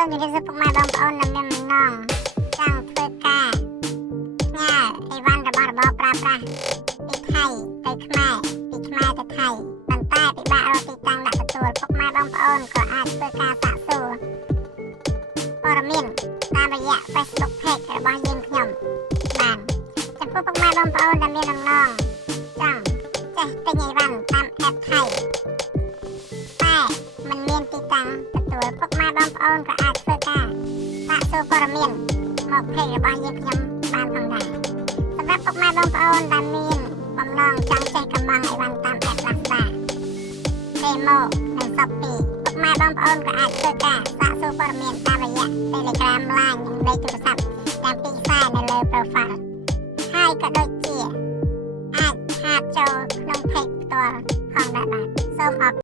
សូមជម្រាបសួរពុកម៉ែបងប្អូននិងអ្នកម្នងចង់ធ្វើការផ្ញើអីវ៉ាន់របស់របរប្រើប្រាស់ពីថៃទៅខ្មែរពីខ្មែរទៅថៃប៉ុន្តែពិបាករកទីតាំងដាក់ទទួលពុកម៉ែបងប្អូនក៏អាចធ្វើការសាកសួរព័ត៌មានតាមរយៈ Facebook Page របស់យើងខ្ញុំបានចំពោះពុកម៉ែបងប្អូនដែលមានដំណងចង់ចេះទិញអីវ៉ាន់តាម App ថៃតែមិនមានទីតាំងទទួលពុកម៉ែបងប្អូនក៏អាចធ្វើការសាកសួរព័ត៌មានមក Page របស់យើងខ្ញុំបានផងដែរសម្រាប់ពុកម៉ែបងប្អូនដែលមានបំណងចង់ចេះកម្មង់អីវ៉ាន់តាម App Lazada Temu និង Shopee ពុកម៉ែបងប្អូនក៏អាចធ្វើការសាកសួរព័ត៌មានតាមរយៈ Telegram Line និងលេខទូរស័ព្ទទាំងពីរខ្សែនៅលើ Profile ហើយក៏ដូចជាអាចឆាតចូលក្នុង Page ផ្ទាល់ផងដែរបាទសូមអរគុណ